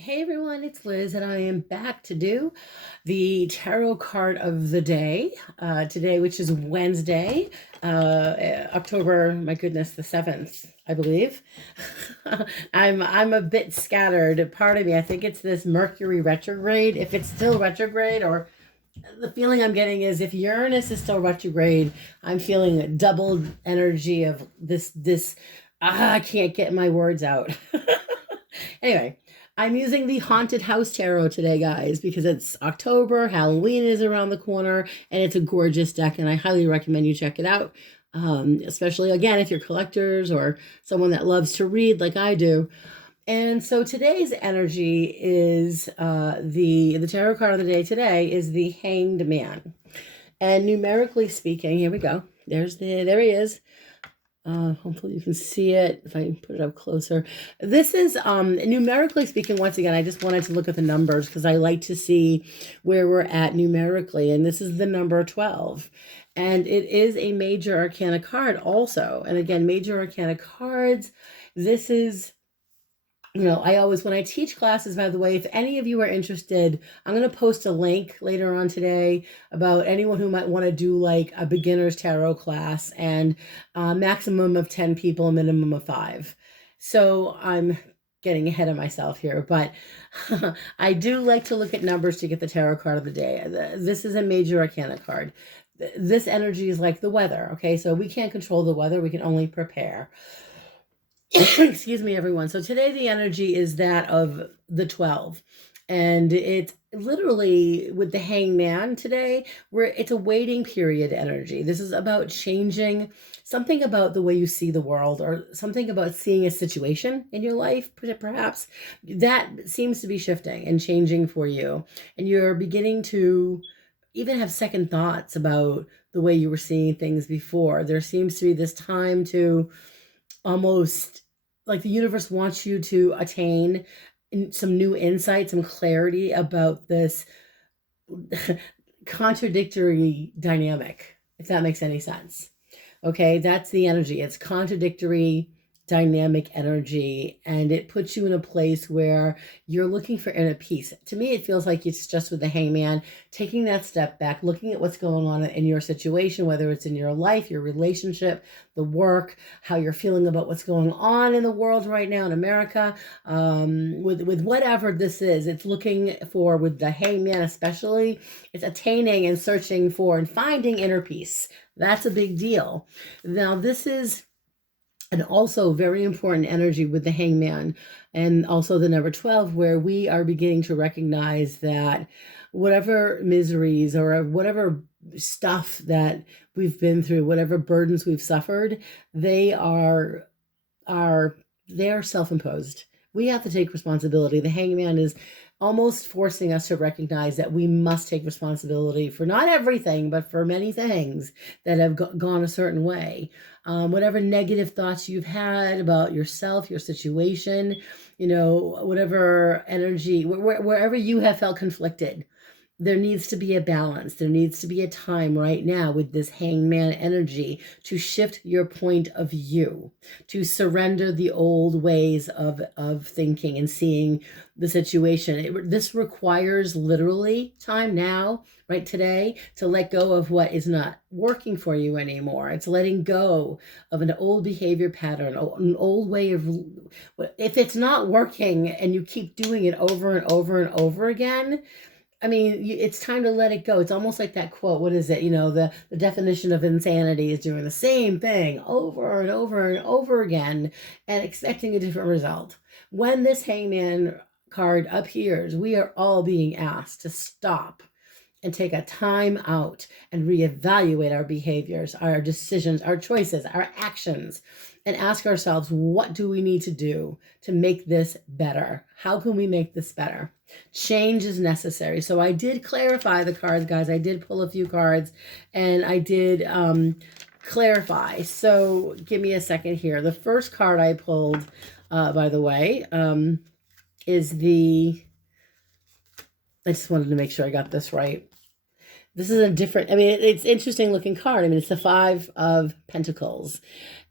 Hey everyone, it's Liz, and I am back to do the tarot card of the day today, which is Wednesday, October. My goodness, the 7th, I believe. I'm a bit scattered. Pardon me. I think it's this Mercury retrograde. If it's still retrograde, or the feeling I'm getting is if Uranus is still retrograde, I'm feeling a double energy of this. I can't get my words out. Anyway, I'm using the Haunted House Tarot today, guys, because it's October, Halloween is around the corner, and it's a gorgeous deck, and I highly recommend you check it out. Especially, again, if you're collectors or someone that loves to read like I do. And so today's energy is the tarot card of the day today is the Hanged Man. And numerically speaking, here we go. There he is. Hopefully you can see it if I put it up closer. This is numerically speaking, once again, I just wanted to look at the numbers because I like to see where we're at numerically. And this is the number 12. And it is a major arcana card also. And again, major arcana cards, this is, I always, when I teach classes, by the way, if any of you are interested, I'm going to post a link later on today about anyone who might want to do like a beginner's tarot class, and maximum of 10 people, minimum of 5. So I'm getting ahead of myself here, but I do like to look at numbers to get the tarot card of the day. This is a major arcana card. This energy is like the weather. Okay. So we can't control the weather. We can only prepare. Excuse me, everyone. So today the energy is that of the 12. And it's literally with the hangman today, where it's a waiting period energy. This is about changing something about the way you see the world, or something about seeing a situation in your life, perhaps. That seems to be shifting and changing for you. And you're beginning to even have second thoughts about the way you were seeing things before. There seems to be this time to almost like the universe wants you to attain some new insight, some clarity about this contradictory dynamic, if that makes any sense. Okay, that's the energy. It's contradictory dynamic energy, and it puts you in a place where you're looking for inner peace. To me, it feels like it's just with the hangman, taking that step back, looking at what's going on in your situation, whether it's in your life, your relationship, the work, how you're feeling about what's going on in the world right now in America, with whatever this is. It's looking for, with the hangman especially, it's attaining and searching for and finding inner peace. That's a big deal. Now, this is and also very important energy with the hangman, and also the number 12, where we are beginning to recognize that whatever miseries or whatever stuff that we've been through, whatever burdens we've suffered, they are self-imposed. We have to take responsibility. The hangman is almost forcing us to recognize that we must take responsibility for not everything, but for many things that have gone a certain way. Whatever negative thoughts you've had about yourself, your situation, whatever energy, wherever you have felt conflicted, there needs to be a balance. There needs to be a time right now with this hangman energy to shift your point of view, to surrender the old ways of thinking and seeing the situation. This requires literally time now, right today, to let go of what is not working for you anymore. It's letting go of an old behavior pattern, an old way of, if it's not working and you keep doing it over and over and over again, I mean, it's time to let it go. It's almost like that quote. What is it? The definition of insanity is doing the same thing over and over and over again and expecting a different result. When this hangman card appears, we are all being asked to stop and take a time out and reevaluate our behaviors, our decisions, our choices, our actions, and ask ourselves, what do we need to do to make this better? How can we make this better? Change is necessary. So I did clarify the cards, guys. I did pull a few cards, and I did clarify. So give me a second here. The first card I pulled, by the way, is I just wanted to make sure I got this right. This is a different, I mean, it's interesting looking card. I mean, it's the Five of Pentacles.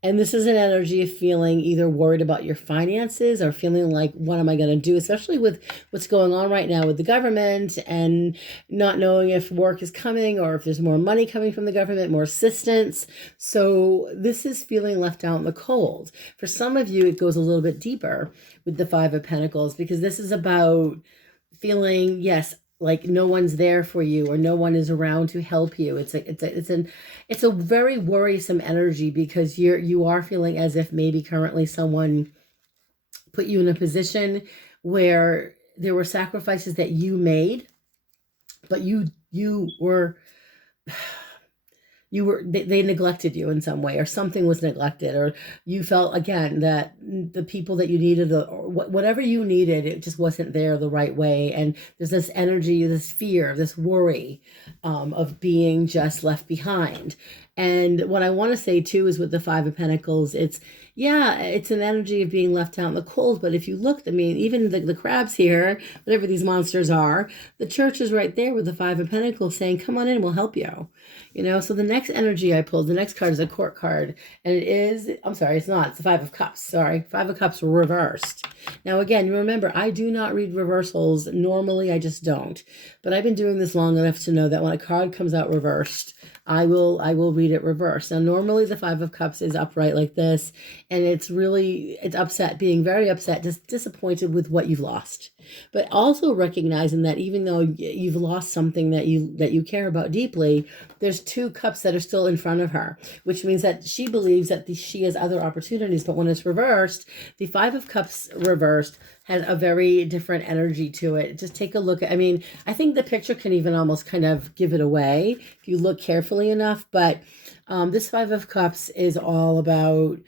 And this is an energy of feeling either worried about your finances or feeling like, what am I going to do? Especially with what's going on right now with the government and not knowing if work is coming or if there's more money coming from the government, more assistance. So this is feeling left out in the cold. For some of you, it goes a little bit deeper with the Five of Pentacles, because this is about feeling, yes, like no one's there for you or no one is around to help you. It's a very worrisome energy, because you are feeling as if maybe currently someone put you in a position where there were sacrifices that you made, but you were they neglected you in some way, or something was neglected, or you felt again that the people that you needed, or whatever you needed, it just wasn't there the right way. And there's this energy, this fear, this worry of being just left behind. And what I want to say too is with the Five of Pentacles, it's an energy of being left out in the cold. But if you look, I mean, even the crabs here, whatever these monsters are, the church is right there with the Five of Pentacles saying, come on in, we'll help you. So the next energy I pulled, the next card is a Court card. And it is, I'm sorry, it's not. It's the Five of Cups. Sorry. Five of Cups reversed. Now, again, remember, I do not read reversals. Normally, I just don't. But I've been doing this long enough to know that when a card comes out reversed, I will read it reversed. Now, normally the Five of Cups is upright like this, and it's upset, being very upset, just disappointed with what you've lost. But also recognizing that even though you've lost something that you care about deeply, there's two cups that are still in front of her, which means that she believes that she has other opportunities. But when it's reversed, the Five of Cups reversed has a very different energy to it. Just take a look at, I mean, I think the picture can even almost kind of give it away if you look carefully enough. But this Five of Cups is all about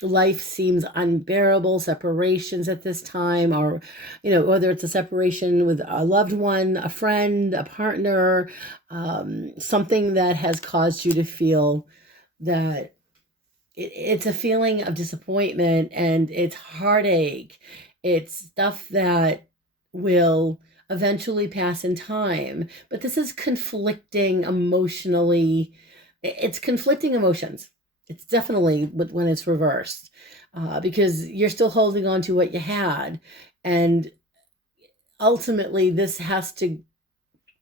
life seems unbearable, separations at this time, or whether it's a separation with a loved one, a friend, a partner, something that has caused you to feel that it's a feeling of disappointment, and it's heartache. It's stuff that will eventually pass in time, but this is conflicting emotionally. It's conflicting emotions. It's definitely when it's reversed, because you're still holding on to what you had. And ultimately,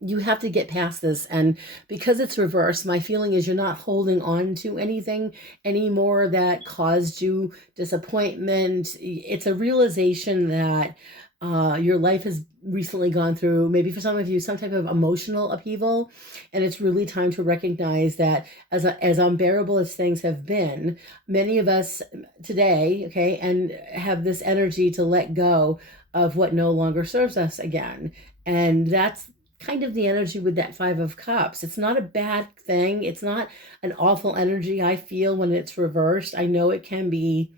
you have to get past this. And because it's reversed, my feeling is you're not holding on to anything anymore that caused you disappointment. It's a realization that your life has recently gone through, maybe for some of you, some type of emotional upheaval. And it's really time to recognize that as unbearable as things have been, many of us today, okay, and have this energy to let go of what no longer serves us again. And that's kind of the energy with that Five of Cups. It's not a bad thing. It's not an awful energy I feel when it's reversed. I know it can be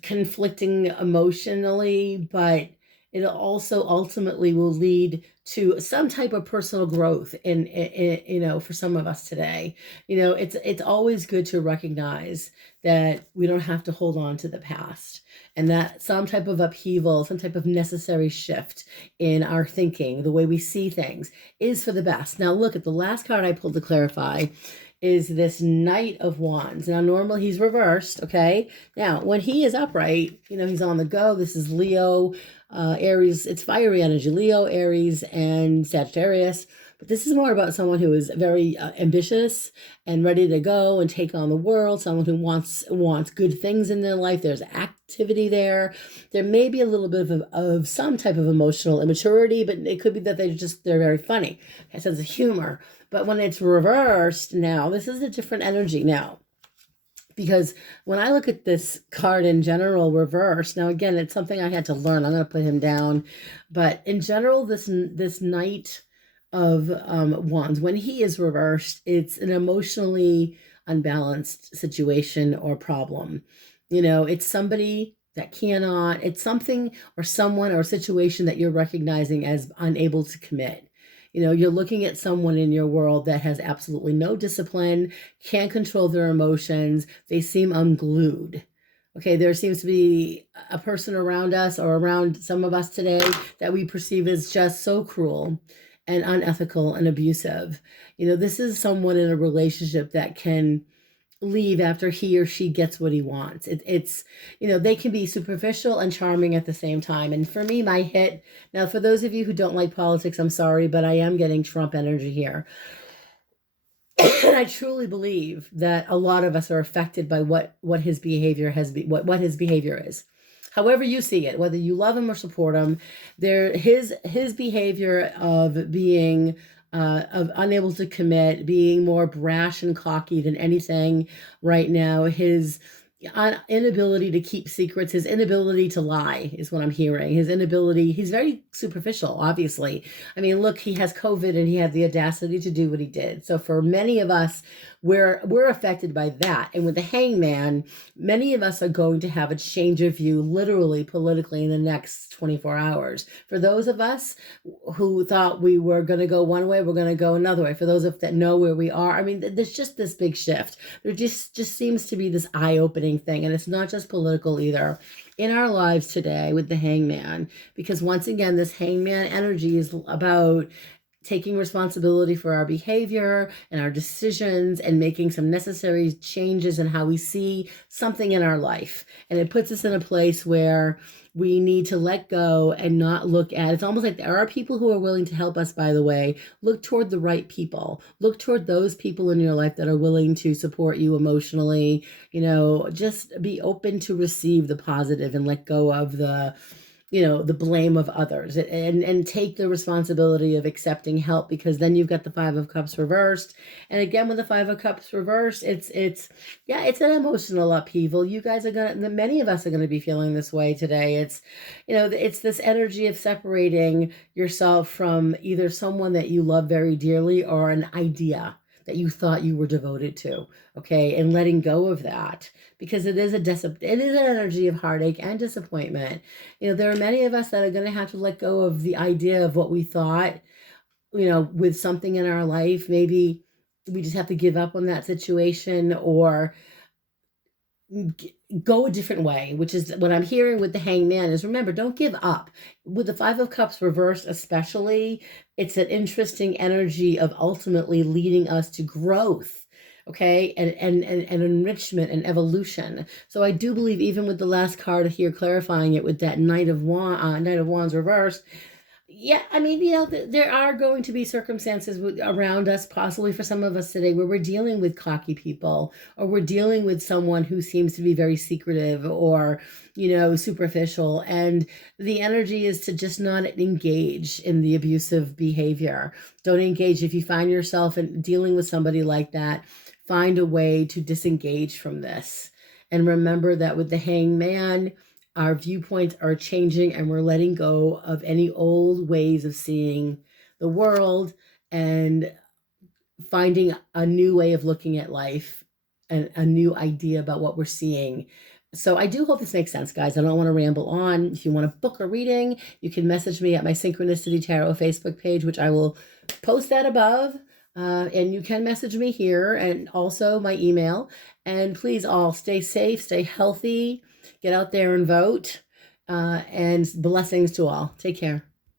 conflicting emotionally, but it also ultimately will lead to some type of personal growth in for some of us today. It's always good to recognize that we don't have to hold on to the past, and that some type of upheaval, some type of necessary shift in our thinking, the way we see things, is for the best. Now look at the last card I pulled to clarify is this Knight of Wands. Now, normally he's reversed, okay? Now, when he is upright, he's on the go. This is Leo, Aries. It's fiery energy, Leo, Aries, and Sagittarius. But this is more about someone who is very ambitious and ready to go and take on the world, someone who wants good things in their life. There's activity there. There may be a little bit of some type of emotional immaturity, but it could be that they're very funny, a sense of humor. But when it's reversed now, this is a different energy now. Because when I look at this card in general, reversed, now again, it's something I had to learn. I'm going to put him down. But in general, this Knight of Wands, when he is reversed, it's an emotionally unbalanced situation or problem. It's somebody that cannot, it's something or someone or situation that you're recognizing as unable to commit. You're looking at someone in your world that has absolutely no discipline, can't control their emotions. They seem unglued. Okay, there seems to be a person around us or around some of us today that we perceive as just so cruel and unethical and abusive. This is someone in a relationship that can leave after he or she gets what he wants. It's they can be superficial and charming at the same time. And for me, my hit, now for those of you who don't like politics, I'm sorry, but I am getting Trump energy here. And I truly believe that a lot of us are affected by what his behavior has been, what his behavior is. However you see it, whether you love him or support him, his behavior of being of unable to commit, being more brash and cocky than anything right now, his inability to keep secrets, his inability to lie is what I'm hearing. He's very superficial, obviously. I mean, look, he has COVID and he had the audacity to do what he did. So for many of us, we're affected by that. And with the hangman, many of us are going to have a change of view, literally, politically, in the next 24 hours. For those of us who thought we were going to go one way, we're going to go another way. For those of that know where we are, I mean, there's just this big shift. There just seems to be this eye-opening thing, and it's not just political either in our lives today with the hangman, because once again, this hangman energy is about taking responsibility for our behavior and our decisions and making some necessary changes in how we see something in our life. And it puts us in a place where we need to let go and not look at, it's almost like there are people who are willing to help us, by the way. Look toward the right people. Look toward those people in your life that are willing to support you emotionally. Just be open to receive the positive and let go of the blame of others, and take the responsibility of accepting help, because then you've got the Five of Cups reversed. And again, with the Five of Cups reversed, it's an emotional upheaval. You guys many of us are going to be feeling this way today. It's this energy of separating yourself from either someone that you love very dearly or an idea that you thought you were devoted to, okay, and letting go of that, because it is an energy of heartache and disappointment. There are many of us that are going to have to let go of the idea of what we thought, with something in our life. Maybe we just have to give up on that situation or go a different way, which is what I'm hearing with the hangman is, remember, don't give up. With the Five of Cups reversed especially, it's an interesting energy of ultimately leading us to growth, okay, and enrichment and evolution. So I do believe, even with the last card here clarifying it with that Knight of Wands reversed, yeah, I mean, there are going to be circumstances around us, possibly for some of us today, where we're dealing with cocky people, or we're dealing with someone who seems to be very secretive or, superficial. And the energy is to just not engage in the abusive behavior. Don't engage. If you find yourself dealing with somebody like that, find a way to disengage from this. And remember that with the hangman, our viewpoints are changing, and we're letting go of any old ways of seeing the world and finding a new way of looking at life and a new idea about what we're seeing. So I do hope this makes sense, guys. I don't want to ramble on. If you want to book a reading, you can message me at my Synchronicity Tarot Facebook page, which I will post that above. And you can message me here, and also my email. And please all stay safe, stay healthy. Get out there and vote, and blessings to all. Take care.